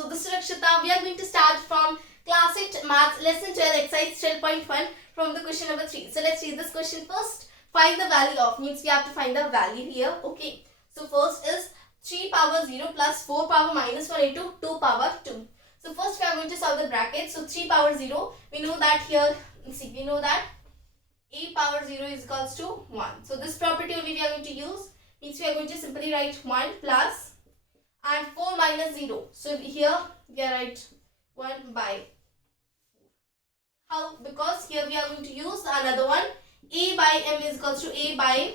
So this is Rakshita. We are going to start from class 8 maths lesson 12 exercise 12.1 from the question number 3. So let's read this question first. Find the value of means we have to find the value here. Okay. So first is 3 power 0 plus 4 power minus 1 into 2 power 2. So first we are going to solve the bracket. So 3 power 0, we know that here, see, we know that a power 0 is equals to 1. So this property only we are going to use, means we are going to simply write 1 plus and 4 minus 0. So here we are write 1 by 4. How? Because here we are going to use another one. A by m is equals to a by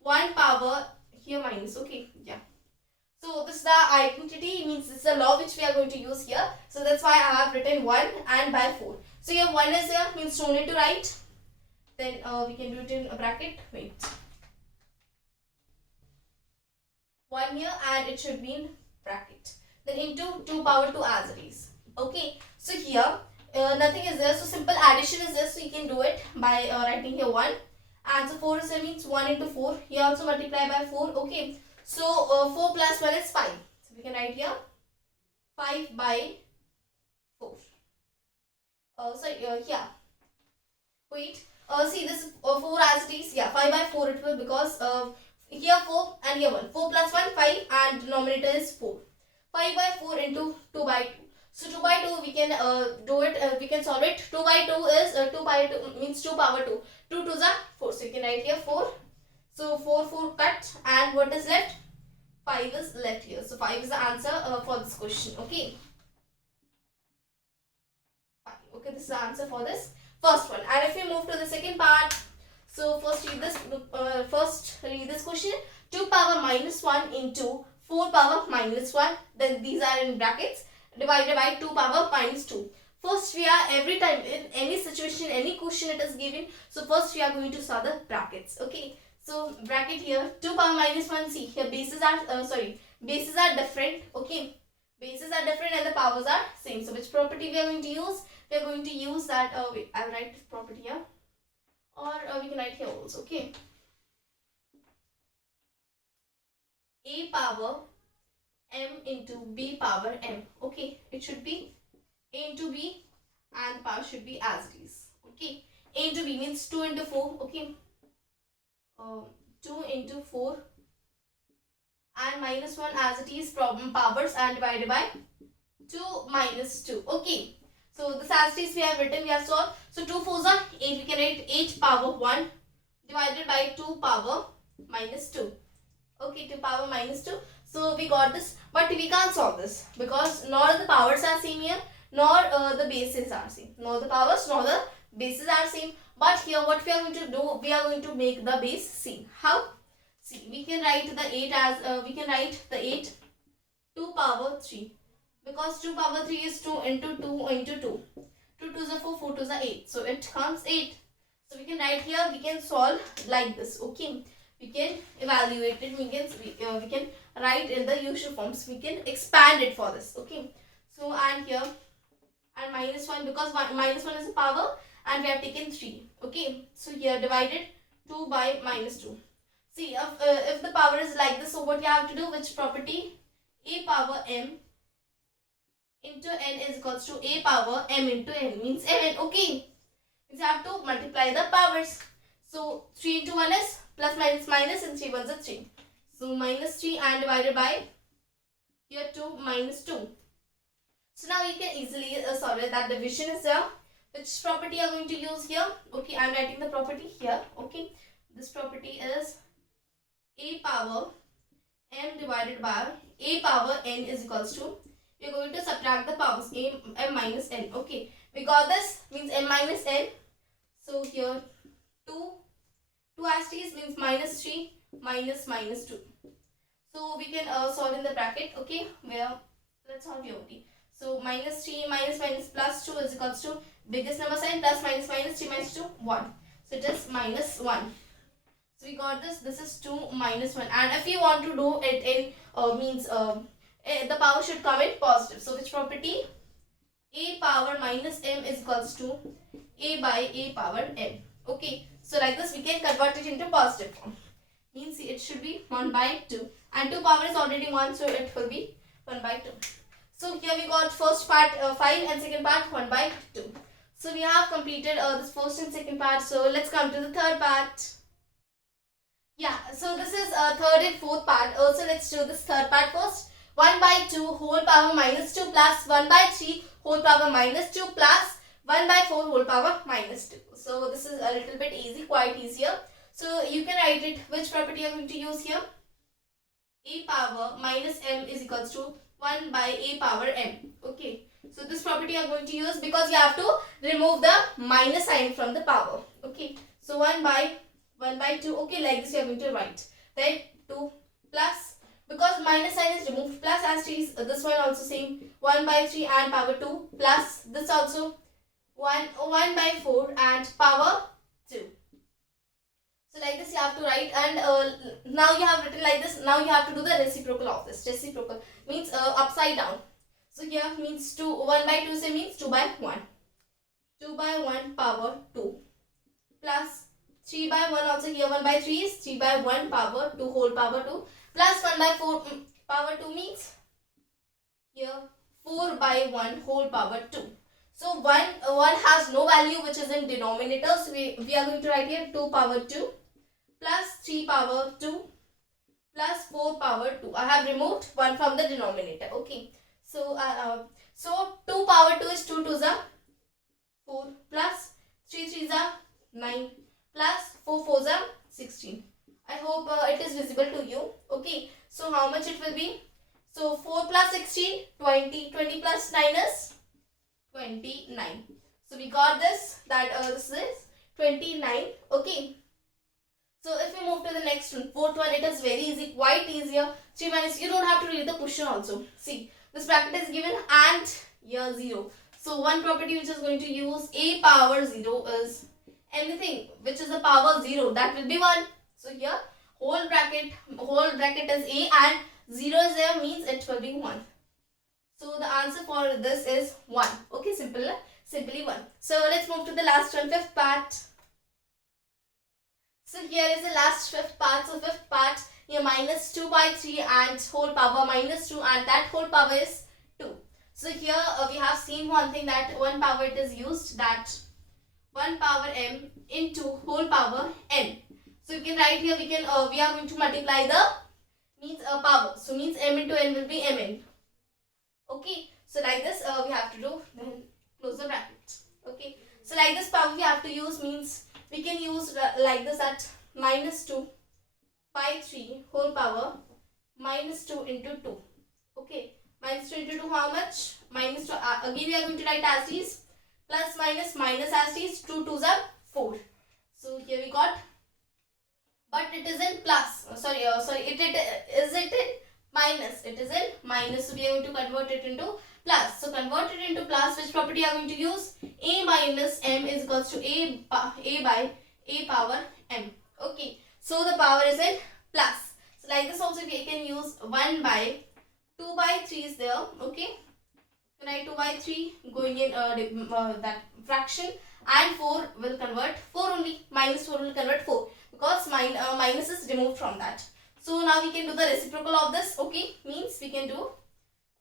1 power here minus. Okay, yeah. So this is the identity, means this is a law which we are going to use here. So that's why I have written 1 and by 4. So here 1 is here, means no need to write. Then we can do it in a bracket. Wait. 1 here and it should be in bracket. Then into 2 power 2 as it is. Okay. So here nothing is there. So simple addition is there. So you can do it by writing here 1. And so 4 is there, means 1 into 4. Here also multiply by 4. Okay. So 4 plus 1 is 5. So we can write here 5 by 4. Here. Wait. See this 4 as it is. Yeah, 5 by 4 it will, because here 4 and here 1. 4 plus 1, 5, and denominator is 4. 5 by 4 into 2 by 2. So 2 by 2 we can do it, we can solve it. 2 by 2 is 2 by 2 means 2 power 2. 2 to the 4. So you can write here 4. So 4 cut, and what is left? 5 is left here. So 5 is the answer for this question. Okay. 5. Okay, this is the answer for this first one. And if we move to the second part, so first read this question. 2 power minus 1 into 4 power minus 1, then these are in brackets, divided by 2 power minus 2. First we are, every time in any situation, any question it is given, so first we are going to solve the brackets. Okay, so bracket here 2 power minus 1, see here bases are bases are different. Okay, bases are different and the powers are same. So which property we are going to use? We are going to use that, wait, I'll write this property here, or we can write here also. Okay, a power m into b power m. Okay, it should be a into b and the power should be as it is. Okay, a into b means 2 into 4. Okay, 2 into 4 and minus 1 as it is, powers, and divided by 2 minus 2. Okay, so this as it is we have written, we have solved. So 2 4s are 8, we can write 8 power 1 divided by 2 power minus 2. Okay, 2 power minus 2. So we got this, but we can't solve this because nor the powers are same here, nor the bases are same. Nor the powers nor the bases are same. But here what we are going to do, we are going to make the base same. How? See, we can write the 8 as we can write the 8 2 power 3, because 2 power 3 is 2 into 2 into 2. 2 2 is 4, 4 2 is 8. So it comes 8. So we can write here, we can solve like this. Okay, we can evaluate it, we can write in the usual forms, we can expand it for this. Okay, so and here and minus 1, because minus 1 is a power and we have taken 3. Okay, so here divided 2 by minus 2. See, if the power is like this, so what you have to do, which property? A power m into n is equals to a power m into n, means mn. Okay, means you have to multiply the powers. So 3 into 1 is plus minus minus, and 3 1s are 3. So minus 3 and divided by here 2 minus 2. So now you can easily solve it. That division is there. Which property are going to use here? Okay, I am writing the property here. Okay, this property is a power m divided by a power n is equals to, we are going to subtract the powers, m minus n. Okay, we got this, means m minus n. So here 2 as it is means minus 3 minus minus 2. So we can solve in the bracket. Okay, where let's solve here only. So minus 3 minus minus plus 2 is equals to biggest number sign, plus minus minus 3 minus 2 1. So it is minus 1. So we got this. This is 2 minus 1. And if you want to do it in the power should come in positive. So which property? A power minus m is equals to a by a power m. Okay, so like this we can convert it into positive form. Means it should be 1 by 2. And 2 power is already 1, so it will be 1 by 2. So here we got first part 5 and second part 1 by 2. So we have completed this first and second part. So let's come to the third part. Yeah, so this is third and fourth part. Also, let's do this third part first. 1 by 2 whole power minus 2 plus 1 by 3 whole power minus 2 plus 1 by 4 whole power minus 2. So this is a little bit easy, quite easier. So you can write it, which property you are going to use here. A power minus m is equals to 1 by a power m. Okay. So this property you are going to use because you have to remove the minus sign from the power. Okay. So 1 by 2. Okay, like this you are going to write. Then 2 plus, because minus sign is removed, plus as it is this one also same, 1 by 3 and power 2 plus this also 1 by 4 and power 2. So like this you have to write, and now you have written like this. Now you have to do the reciprocal of this. Reciprocal means upside down. So here means 1 by 2 say means 2 by 1. 2 by 1 power 2 plus 3 by 1 also here 1 by 3 is 3 by 1 power 2 whole power 2 plus 1 by 4 power 2 means here 4 by 1 whole power 2. So 1 has no value which is in denominator. So we are going to write here 2 power 2 plus 3 power 2 plus 4 power 2. I have removed 1 from the denominator. Okay. So, 2 power 2 is 2 2s are 4 plus 3 3s are 9 plus 4 4s are 16. I hope it is visible to you. Okay. So how much it will be? So 4 plus 16, 20. 20 plus 9 is 29. So we got this, that this is 29. Okay. So if we move to the next one, fourth one, it is very easy, quite easier. 3 minus, you don't have to read the question also. See, this bracket is given and here 0. So one property which is going to use a power 0 is anything which is a power 0, that will be 1. So here whole bracket is a and 0 is there means it will be 1. So the answer for this is 1. Okay, simply 1. So let's move to the last one, fifth part. So here is the last fifth part. So fifth part, here minus 2 by 3 and whole power minus 2 and that whole power is 2. So here we have seen one thing, that 1 power it is used, that 1 power m into whole power n. So you can write here, we are going to multiply the means power. So means m into n will be mn. Okay. So like this we have to do, then close the bracket. Okay. So like this power we have to use means we can use like this, at minus 2 by 3 whole power minus 2 into 2. Okay. Minus 2 into 2 how much? Minus 2. Again we are going to write as is, plus minus minus as is, 2 2s are 4. So here we got, but it is in plus. Sorry, is it in minus? It is in minus. So we are going to convert it into plus. So convert it into plus. Which property are going to use? A minus m is equals to a by a power m. Okay. So the power is in plus. So like this also we can use 1 by 2 by 3 is there. Okay. Write 2 by 3 going in that fraction, and 4 will convert 4 only. Minus 4 will convert 4 because minus is removed from that. So now we can do the reciprocal of this. Okay. Means we can do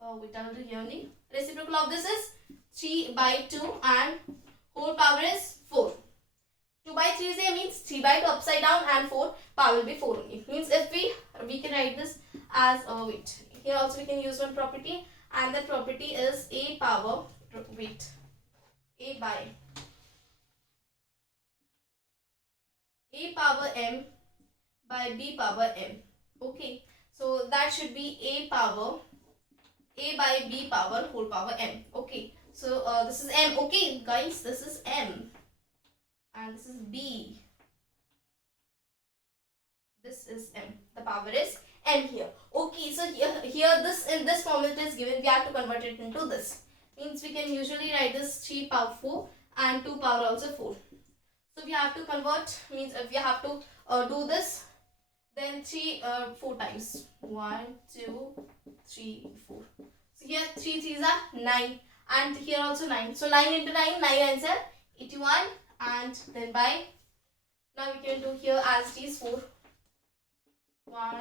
we will do here only. Reciprocal of this is 3 by 2 and whole power is 4. 2 by 3 is here means 3 by 2 upside down and 4 power will be 4 only. Means if we can write this as wait. Here also we can use one property, and that property is a power a by a power m by b power m. Okay. So that should be a power a by b power whole power m. Okay. So this is m. Okay guys, this is m and this is b. This is m. The power is m here. Okay. So here this in this form it is given. We have to convert it into this. Means we can usually write this 3 power 4 and 2 power also 4. So we have to convert, means if we have to do this, then 4 times. 1 2 3 4. So here 3 3s are 9 and here also 9. So 9 into 9, 9 answer 81, and then by, now we can do here as it is 4. 1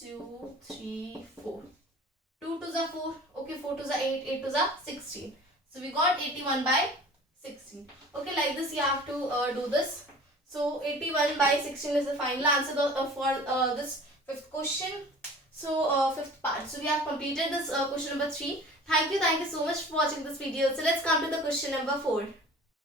2 3 4. 2 2s are 4. Okay, 4 4 to the 8, 8 to the 16. So we got 81 by 16. Okay, like this you have to do this. So 81 by 16 is the final answer for this fifth question. So fifth part. So we have completed this question number 3. Thank you so much for watching this video. So let's come to the question number 4.